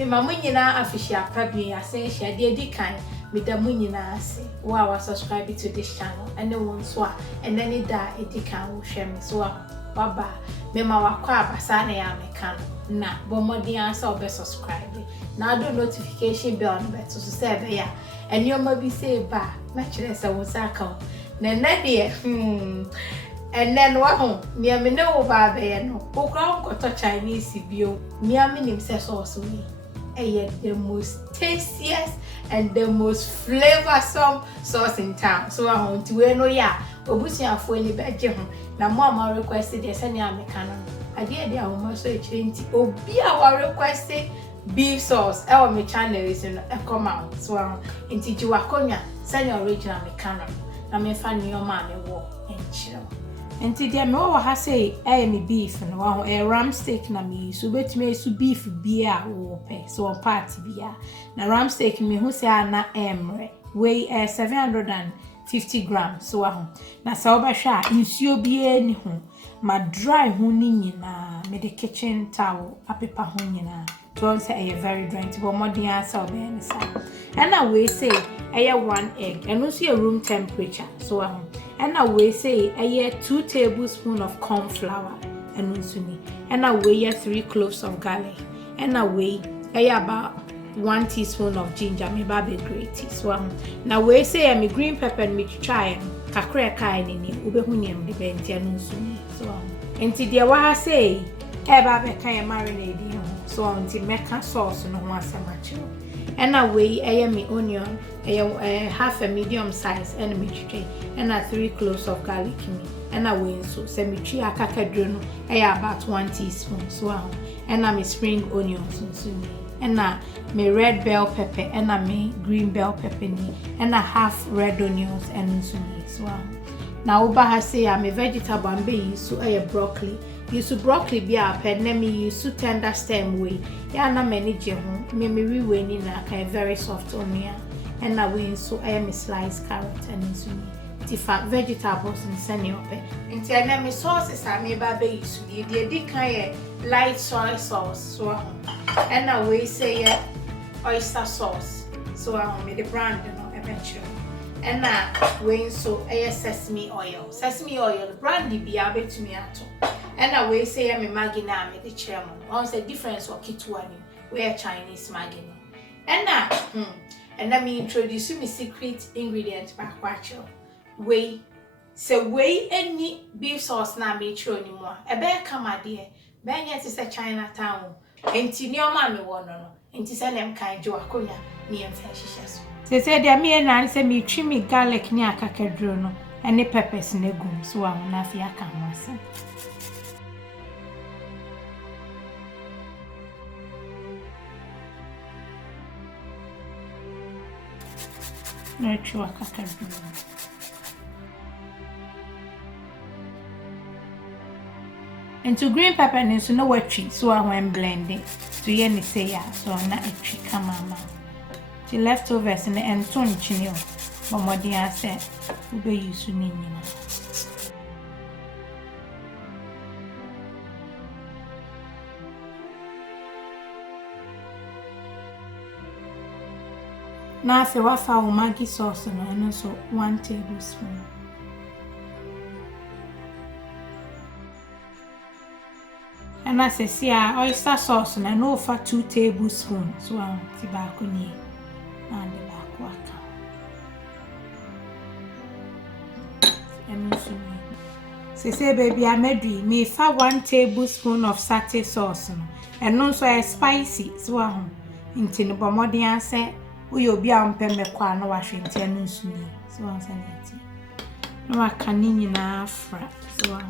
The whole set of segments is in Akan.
me mamu nyina afishia pabi ase hia de edi kan me da mu nyina ase wa subscribe to this channel and won so a and then da edi kan wo hwe me so baba me ma wakọ abasa na ya meka na bo modin ase obe subscribe na do notification bell no beto so say be ya enioma bi say ba na kire se wo saka na de and then waho me me no ba be no okra nkoto Chinese bio me nim say sauce we the most tastiest and the most flavorsome sauce in town. So I want to know ya obusiafo ni beje ho na mo ama request dey say na ameka no ade dey ahoma so echirenti obi a wa request beef sauce e o me channel is no e come out so enti ji wakonya say na original ameka no na me fa ni o ma me wo enchiro enti dia me wo ha say me beef no wa ram steak na me so betime so beef bia wo pe so on part bia na ram steak me hu say na emre weigh 750 grams so wa na sa obahwa nsuo bia ni ho ma dry ho ni nyina me the kitchen towel apepa ho nyina to say very dry to bo modern asa obe ni sa and we say 1 egg and also your room temperature so and we say 2 tablespoons of corn flour and unsuni and we 3 cloves of garlic and we about 1 teaspoon of ginger me baby grated so now we say me green pepper and me try kakra kai ni obehunyem de benti anu unsuni so enti dia wa say baby kai marinating so until meka sauce no ho asemachi and we me onion half a medium size and me chicken and 3 cloves of garlic me and we so say me twi akakadro no about 1 teaspoon so and me spring onions so and me red bell pepper and me green bell pepper ni and half red onions and so now oba ha say I'm a vegetable and be so broccoli use broccoli be a pen me use tender stem way ya na many je ho me we ni na kai very soft on me and na we so I am sliced carrot and so different vegetables and send up nti na me sauces am me ba be use the kind light soy sauce so and na we say oyster sauce so me the brand no eventually and na we so sesame oil brand bi abetumi ato and na we say me maggi na me the chairman on say difference or kitwa ni we Chinese maggi no and na me introduce me secret ingredient back watch we say we any beef sauce na me chiro ni mo e be kama de be nya ti say Chinatown enti ni o ma me wo no enti say nem kan je wakonya ni em fa hihye so say dia me na say me twi me garlic ni akakadro no ene peppers na gum so wa na fi aka ho ase na twi akakadro and to green pepper and so no watry so when blending to yen say ya so na etwi kama the leftovers and so nchinio momodi ase ube use ni nyina na se wafa o maggi sauce no and so 1 tablespoon and as I see oyster sauce na no for 2 tablespoons so ti ba ko ni and the back waka and so say baby I made me for 1 tablespoon of sate sauce no and no so spicy so into no bomodin ase we obi ampe mekwa na wahwe ntia no nsuni so say nti no aka ni nyina afra so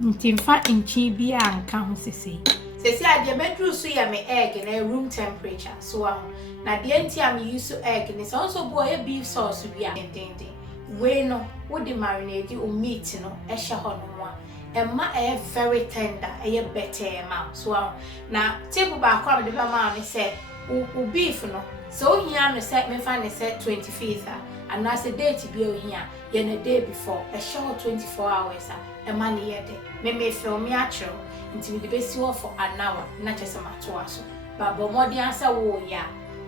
ntimfa inchi bi anka ho sese ade bedru so ya me egg na room temperature so na de nti am use egg ni so boy beef sauce bi a dende we no wo de marinate o meat no e hye ho no emma very tender better ma so na table ba kwa de ba ma me say o beef no So here no set me find a set 25th and as a date be here yen a day before a short 24 hours a money yet me film me actual until the best for an hour not just a matter so but more the answer wo ya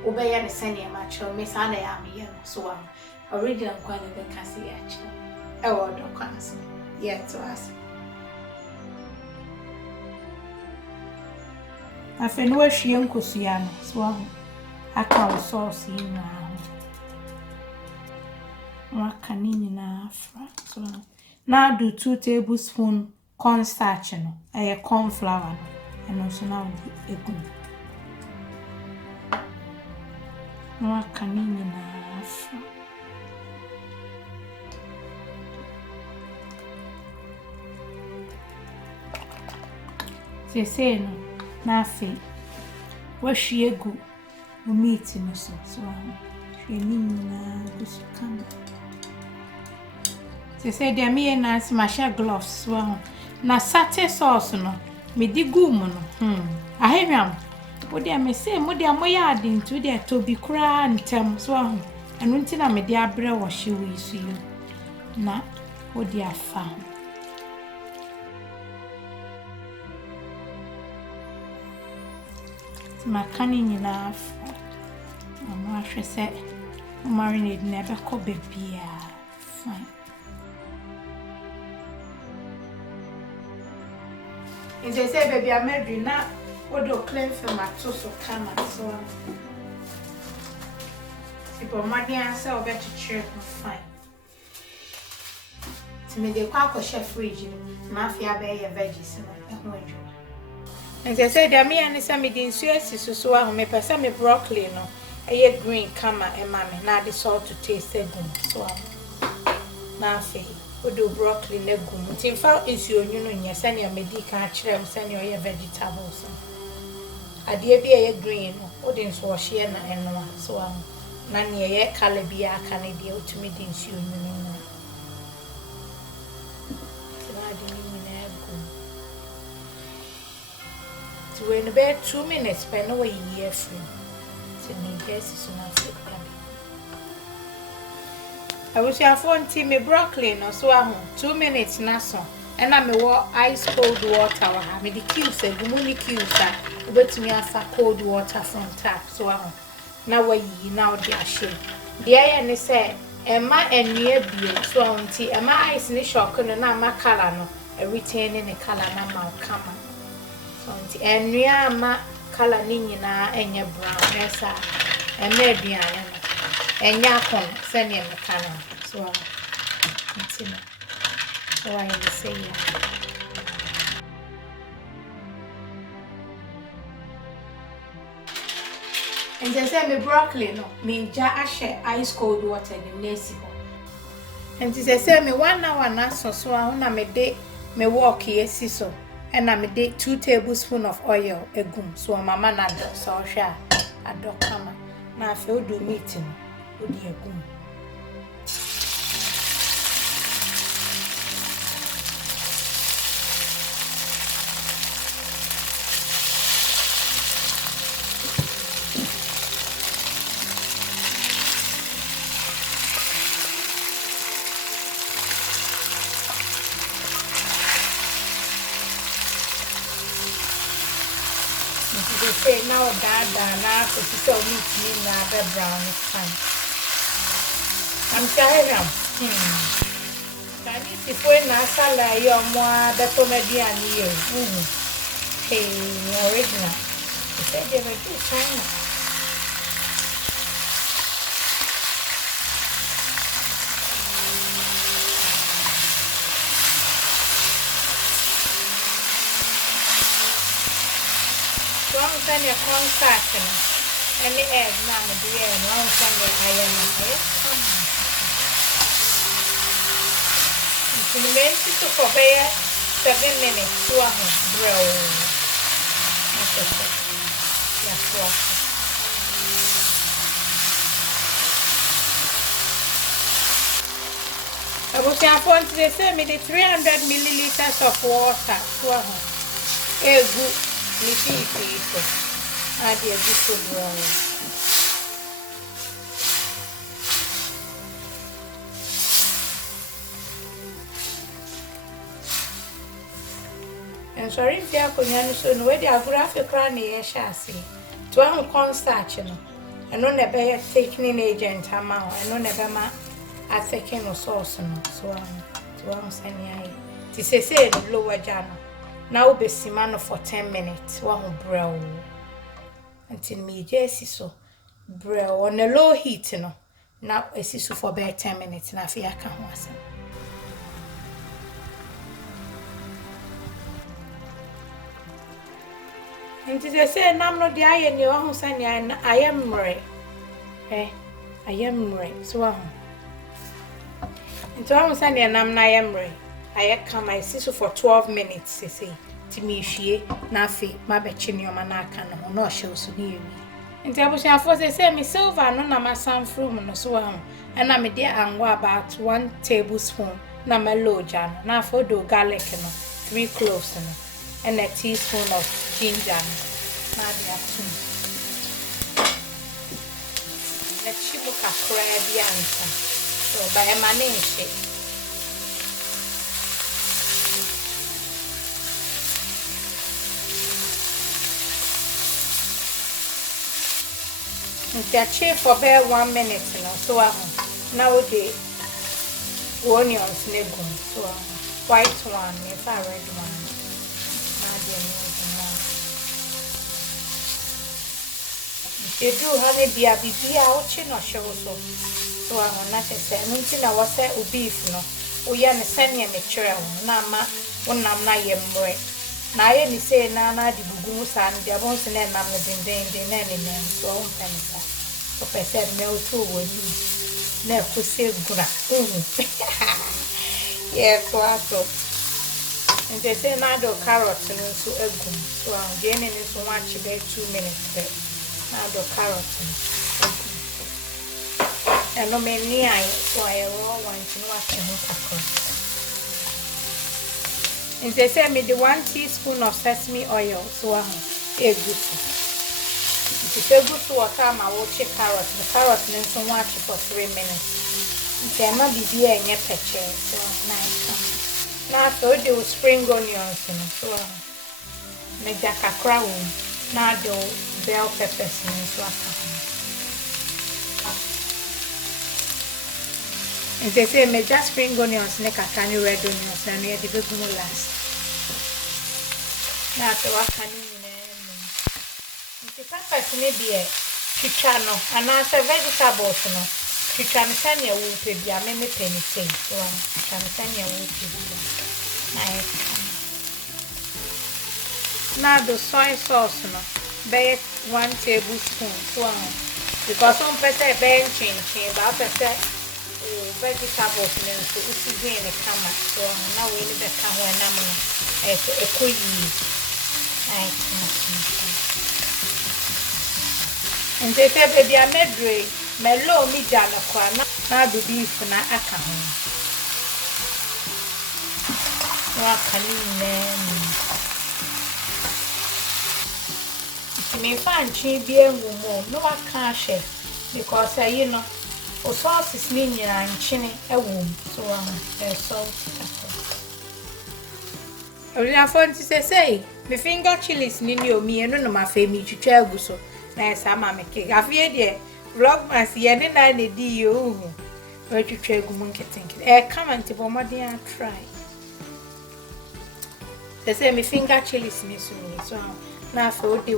obey and send a mature miss Anna am here so original quite the cassie actual word of cancel yet to us. I feel where she uncle Siano so I can't sauce in now. So now do 2 tablespoons cornstarch, a corn flour, and also now the egg. No canning enough. Say no, nothing. Where she go, we meet in the so she mean come. They say there me and Nancy my gloves well. Na sate sauce no, me di gumu no. I hear him. What they me say, mo dia moya adin to there to be kra ntem so and unti na me dia bre wo hye we su you. Na what dia fa. My canning in afra. I'm actually say marinade never could be fine. And they say, baby, I made you not what do claim for my toast or camera so. People, my dear answer, I'll bet you cheer fine. To me, the quack or chef fridge, mafia bay a veggies and and they say, there me and some in Suez so I may pass me broccoli no. A green camera and mammy, now the salt to taste a good so. Nothing. We do broccoli legume. In fact, is your union, send your medical chair, send your vegetables. I dear be a green, wouldn't wash here and no so none yet calabia can I deal to me in soon. To win about 2 minutes, spend away year free. To me, guess is not. I wish you have one tea me broccoli no so 2 minutes na so and I me ice cold water wa ha me the cubes e gumuni cubes obetumi afa cold water from tap so na wa yi na o de ahye de aye ne say e ma enua bio so nti e ma ice ne shock no na ma color no e retain ne color na ma kama so nti enua ma color ni nyina enye brown esa e ma aduane no enya kon send me kana so continue so I say yeah. And they say me broccoli no me ja ashe ice cold water in nesi ho and they say me 1 hour na so na me de me walk yesi so and na me de 2 tablespoons of oil egum so mama na do so hwa adokama na afi odu meat no odi egum they say now that so so meat na be brown fine. I'm tired. Can you see when I sala your more the comedian here? Hey, original. They said they were too China. One send your cornstarch and the egg, Mama, dear, and one send your iron. The main to prepare 7 minutes to brown. I was going to say me the 300 milliliters of water. A good. I did this brown. And sorry if you are going so no way the graphic crown here shasi. To one cornstarch no. And no never thickening agent amount and no never ma a thickening or sauce no. So to one send it say lower jano. Now be simano for 10 minutes. One brow until me jessie so brow on a low heat no. Now it's so for about 10 minutes. Now I can was. And they say, "Nam no the iron your own son, I am right. I am right. So, and to our son, and I am right. I come my sister for 12 minutes, they say, to me, she, Nafi, my betchin, your manaka, no shows to me. And I was for they say, me silver, no, my son from no so, and I'm a dear and about 1 tablespoon, na my low jan, now for do garlic, 3 cloves. And a teaspoon of ginger. Nadia too. Let's look at crabby answer. So by a manage. If you chill for about 1 minute, so now the onions nego. So white one, if I red one. You do honey be a watching or show so I will not say, nothing I was said beef no. We are send me mature, Nama, one nam na yem bread. Now, any say, Nana, the Bugus and the bones and then I'm the nanny name, so I won't penny. So I said, no, too, when you never could say, Guna. Yes, so. And they say now the carrots and so egg. So I'm getting in so much about 2 minutes. Now the carrots and no many I so I raw one to watch him. And they say me the 1 teaspoon of sesame oil so egg good. If you say good to water, I will check carrots. The carrots and so watch for 3 minutes. They might be here in your picture, so nice. Now so do spring onions so make that a crown. Now do bell peppers so and they say make just spring onions make a tiny red onions and near the big last. Now so what can you the peppers may be a chichano and as a vegetables no chichano send your wood be a many penny thing so chichano send your wood. Now the soy sauce no, be 1 tablespoon so because some person benching but person vegetables so usi green the camera so now we need the camera na a koyi and they say baby I made melo mi jana kwa na do beef na aka ho me find cheese be a woman, no I can't share because you know, or sauce is linear and chinny a womb, so there's salt. I will have fun to say, the finger chilies nino me and none of my family to tell you so. Nice, I'm a cake. I've heard ye Vlogmas, yen and I need you. Where to try monkey thinking. Come and tip on my dear try. They say me finger chilies me so now for the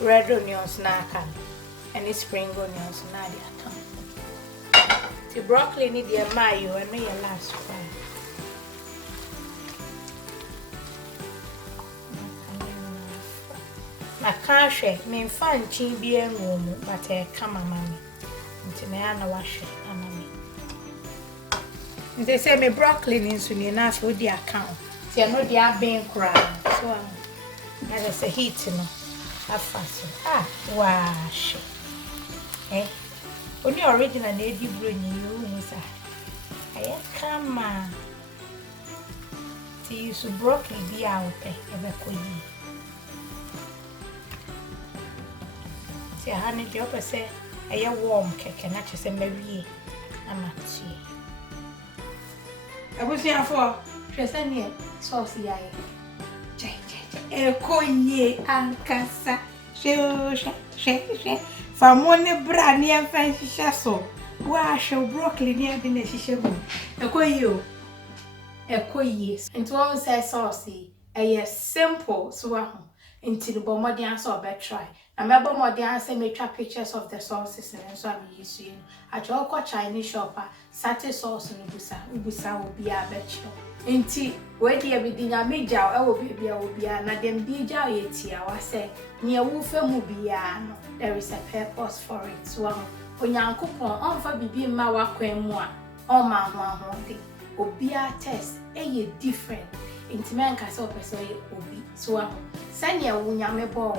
red onions na can and spring onions na they come. The broccoli need your mayo and no your last fry. Na can't share me fan chin be a room but come a mommy until me ana wash it mommy. They say me broccoli in soon enough for the account. I know they are being cried, so as I say, heat, fast. Wash. Only original lady bring you, I come, see you so broccoli be out there, ever could ye. See, honey, the upper say, I warm cake and actually say, maybe I'm not tea. I was here for. Just send me sauce, yeah. Change. Konye ankasa. She. Famone bra ni afa shisha so. Wa show broccoli ni ade na shisha bu. Ekoye. Into one say sauce. Simple so until the bombardier so be try. Na me bombardier say me try pictures of the sauces and so am use you. I try ko Chinese shop sate sauce no ubusa obi a be cho. Nti we dey be di nya meja e wo bia obi a na dem di ja yetia wa say ne wo fa mu bia no there is a purpose for it. So onyankopon onfa bibi ma wa kwan mu a o ma ho de obi a test different. Inti men ka so person obi so sane wo nyame bo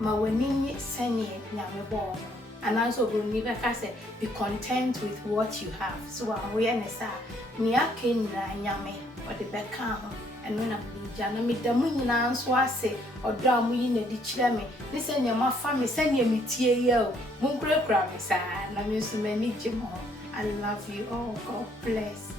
ma wani sane nyame bo and also go never ka say be content with what you have. So we na sa ni aken na nyame or the beka ho eno na mija na me da mu nyina nso ase odo amu yi na di kire me ni sane ma fa me sane me tie ye o mun kura me sa na me so mani jimo. I love you. Oh, God bless.